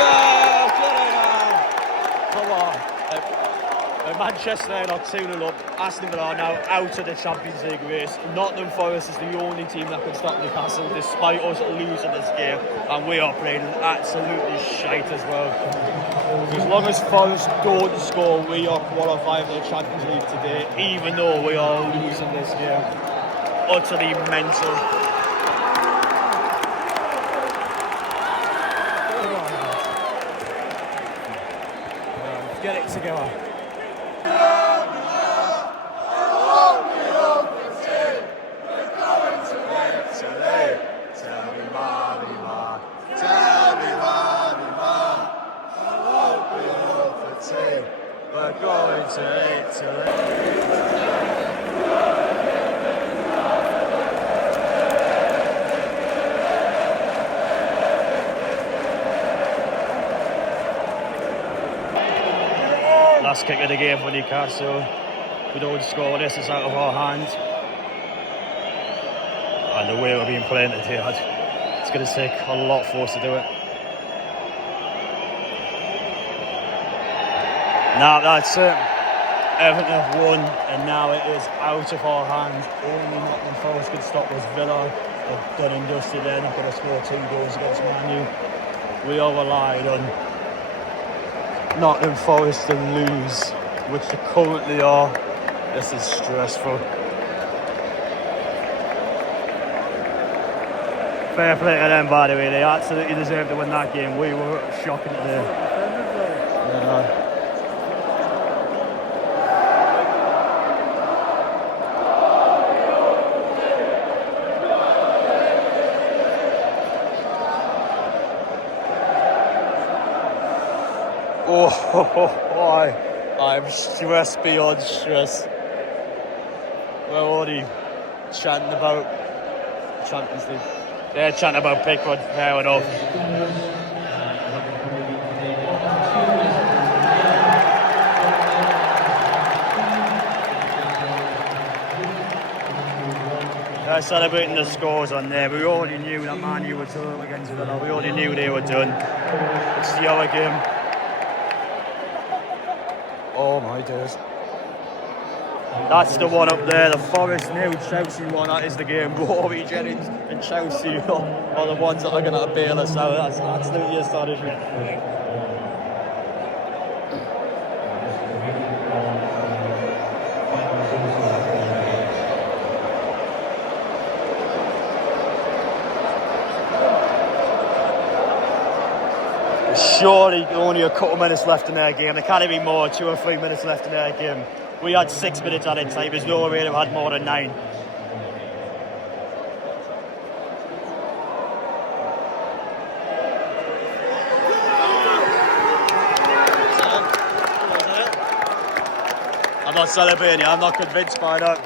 Yeah, get it now. Come on. Manchester are not 2-0 up. Aston Villa are now out of the Champions League race. Nottingham Forest is the only team that can stop Newcastle despite us losing this game. And we are playing absolutely shite as well. As long as Forest don't score, we are qualifying for the Champions League today, even though we are losing this game. Utterly mental. Get it together. We're going to Italy. Last kick of the game for Newcastle. If we don't score this, it's out of our hands. And the way we've been playing today, it's going to take a lot for us to do it. Now that's it. Everton have won, and now it is out of our hands. Only Nottingham Forest could stop us. Villa have done and dusted. They're not going to score 2 goals against Man U. We are relying on Nottingham Forest to lose, which they currently are. This is stressful. Fair play to them, by the way. They absolutely deserved to win that game. We were shocking today. Yeah. I'm stressed beyond stress. We're already chanting about Champions League. They're chanting about Pickford, fair enough. They're celebrating the scores on there. We already knew that Man U were tough against Villa. We already knew they were done. It's the other game. Oh my days. That's the one up there, the Forest nil, Chelsea one. That is the game. Rory Jennings and Chelsea are the ones that are going to bail us out. That's absolutely astonishing. Surely only a couple minutes left in their game. There can't be more, 2 or 3 minutes left in their game. We had 6 minutes at it time. There's no way they've had more than 9. I'm not celebrating. I'm not convinced by that.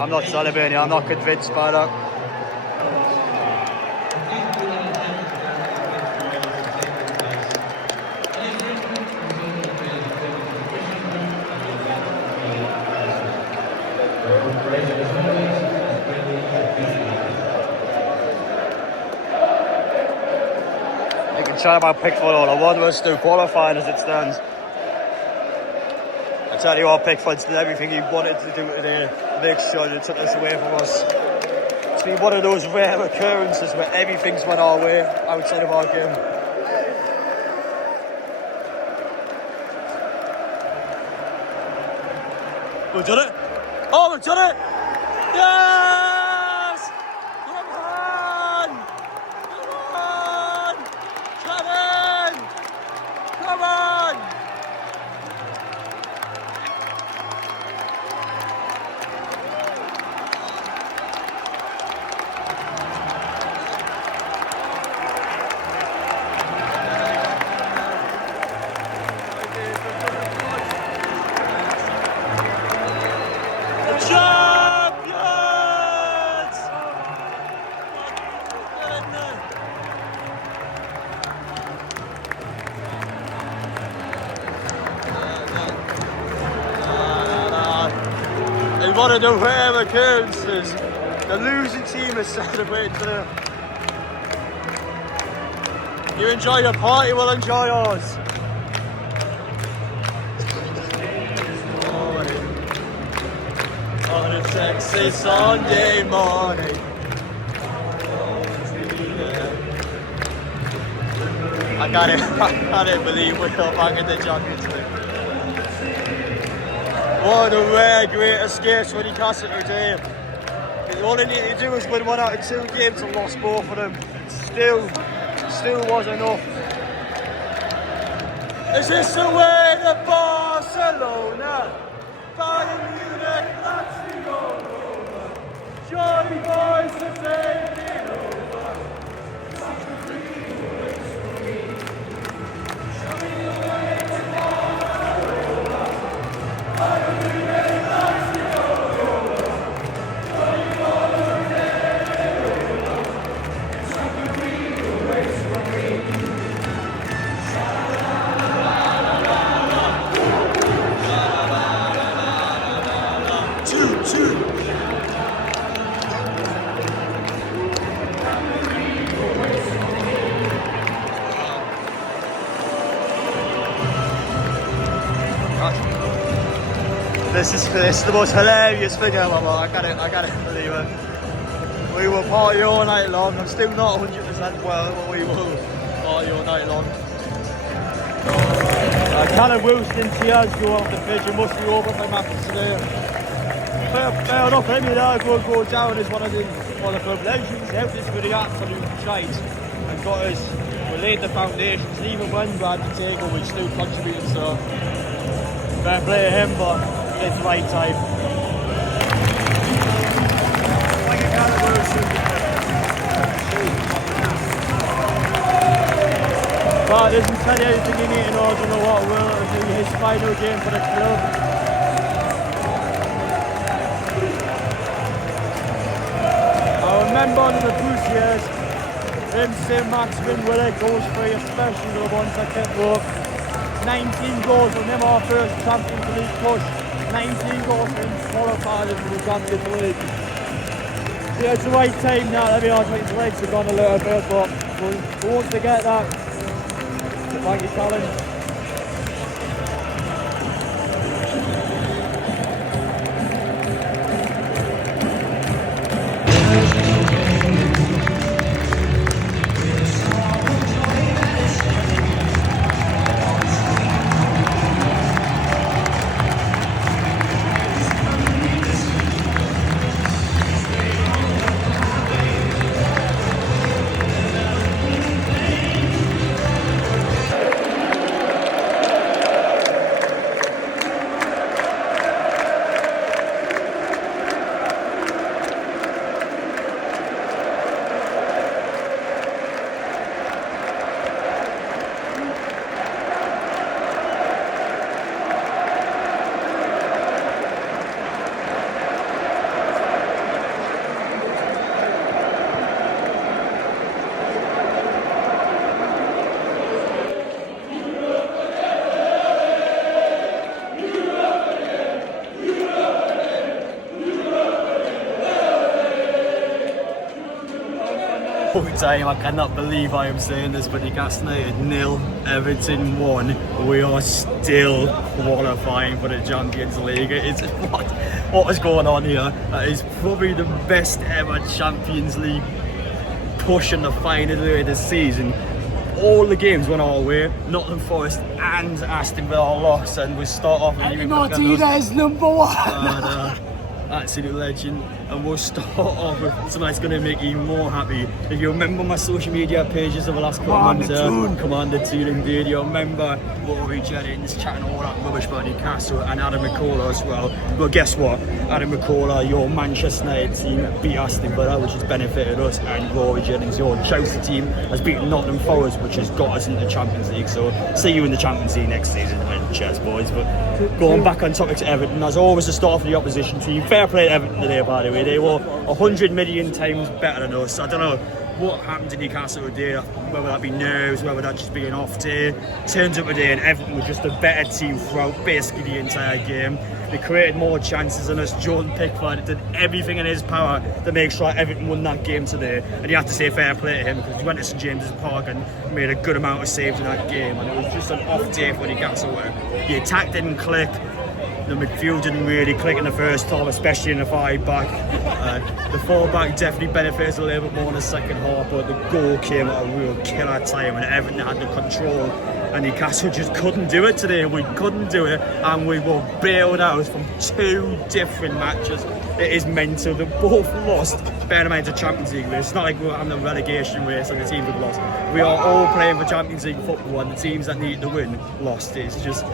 I'm not celebrating. I'm not convinced by that. You can chat about Pickford all I want. We're still qualifying as it stands. I tell you what, Pickford's did everything he wanted to do today. Make sure they took this away from us. It's been one of those rare occurrences where everything's went our way outside of our game. We've done it! Oh, we've done it! Yes! Come on! Come on! Come in! Come on! Champions! One of the rare occurrences The losing team is celebrating today. You enjoy your party, we'll enjoy ours. On a Texas Sunday morning. I can't believe we're back in the Champions League. What a rare great escape for Newcastle today. All they need to do is win 1 out of 2 games and lost both of them. Still was enough. Is this the way to Barcelona? Bayern Munich, that's the over. Johnny boys to take it over. This is the most hilarious thing ever, I can't believe it. We will party all night long. I'm still not 100% well, but we will party all night long. Kind of whilst in tears go off the pitch. It must be over for matches today. Fair enough, any of that go down as one of the club legends. Helped us with the absolute shite and got us. We laid the foundations. Even when we had to take over, we still contributed. So fair play to him, but it's the right time. But it doesn't tell you anything you need to know. I don't know what will be his final game for the club. I remember in the Bruce years, him, St. Maximin, Willie goes for especially the ones that kept up. 19 goals from him, our first Champions League push. 19 goals from qualified into the Champions League. Yeah, it's the right time now. Let me honest, his legs have gone a little bit, but we won't forget that. Thank you, Colin. Time. I cannot believe I am saying this, but Newcastle United 0, Everton 1. We are still qualifying for the Champions League. It's what is going on here? That is probably the best ever Champions League push in the final day of the season. All the games went our way. Nottingham Forest and Aston Villa lost, and we start off with Martina is number 1. Absolute legend, and we'll start off with something that's going to make you more happy. If you remember my social media pages over the last couple of months, Commander Tune video, remember Rory Jennings chatting all that rubbish about Newcastle and Adam McCullough as well. Well, guess what? Adam McCullough, your Manchester United team beat Aston Villa, which has benefited us, and Rory Jennings, your Chelsea team, has beaten Nottingham Forest, which has got us into the Champions League. So see you in the Champions League next season. Cheers, boys. But going back on topic to Everton, as always, the start for the opposition team. Fair play to Everton today, by the way. They were 100 million times better than us. I don't know what happened to Newcastle today, whether that be nerves, whether that just be an off day. Turns up today and Everton was just a better team throughout basically the entire game. They created more chances than us. Jordan Pickford did everything in his power to make sure Everton won that game today. And you have to say fair play to him, because he went to St James's Park and made a good amount of saves in that game. And it was just an off day for Newcastle where the attack didn't click. The midfield didn't really click in the first half, especially in the 5-back. The 4-back definitely benefits a little bit more in the second half, but the goal came at a real killer time and Everton had the control. And Newcastle just couldn't do it today. We couldn't do it, and we were bailed out from 2 different matches. It is mental. They both lost. Bear in mind, it's a Champions League race. It's not like we're having a relegation race and the teams have lost. We are all playing for Champions League football, and the teams that need to win lost. It's just,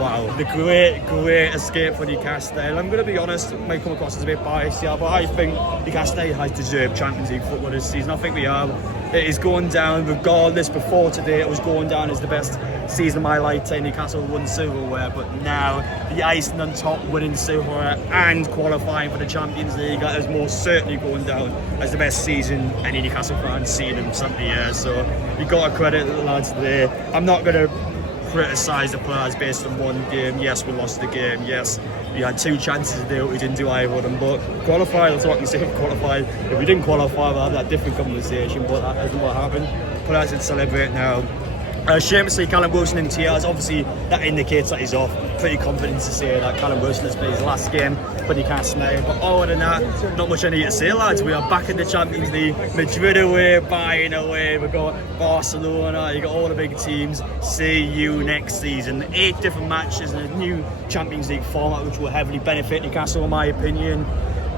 wow, the great escape for Newcastle. I'm going to be honest, it might come across as a bit biased here, but I think Newcastle has deserved Champions League football this season. I think we are. It is going down, regardless. Before today, it was going down as the best season of my lifetime. Newcastle won silverware, but now the icing on top, winning silverware and qualifying for the Champions League, that is most certainly going down as the best season any Newcastle fans seen in 70 years. So you got to credit the lads today. I'm not going to criticise the players based on one game. Yes, we lost the game. Yes, we had 2 chances to do it. We didn't do either of them. But qualified, that's what I can say. Qualified. If we didn't qualify, we'll have that different conversation. But that isn't what happened. Players should celebrate now. Shame to see Callum Wilson in tears. Obviously, that indicates that he's off. Pretty confident to say that Callum Wilson has played his last game, but he can't smell. But other than that, not much I need to say, lads. We are back in the Champions League. Madrid away, Bayern away. We've got Barcelona. You got all the big teams. See you next season. 8 different matches and a new Champions League format, which will heavily benefit Newcastle, in my opinion.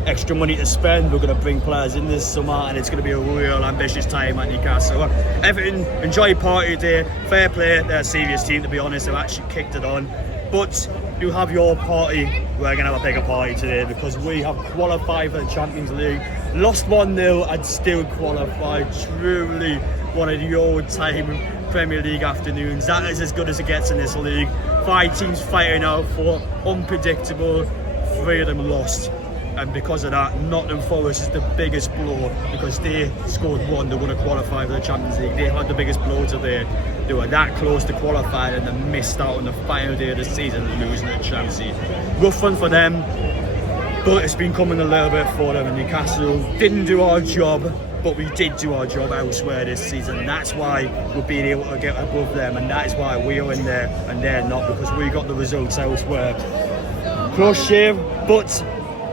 Extra money to spend. We're going to bring players in this summer, and it's going to be a real ambitious time at Newcastle. Everton, enjoy party day. Fair play. They're a serious team, to be honest. They've actually kicked it on. But you have your party. We're going to have a bigger party today because we have qualified for the Champions League. Lost 1-0 and still qualified. Truly one of the old-time Premier League afternoons. That is as good as it gets in this league. 5 teams fighting out for unpredictable. 3 of them lost. And because of that, Nottingham Forest is the biggest blow because they scored 1, they want to qualify for the Champions League. They had the biggest blow today. They were that close to qualifying and they missed out on the final day of the season, losing at Chelsea. Rough fun for them, but it's been coming a little bit for them. And Newcastle didn't do our job, but we did do our job elsewhere this season. And that's why we're being able to get above them, and that is why we are in there and they're not, because we got the results elsewhere. Close shave, but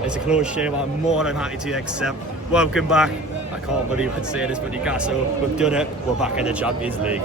it's a close shave I'm more than happy to accept. Welcome back. I can't believe I could say this, but Newcastle, we've done it. We're back in the Champions League.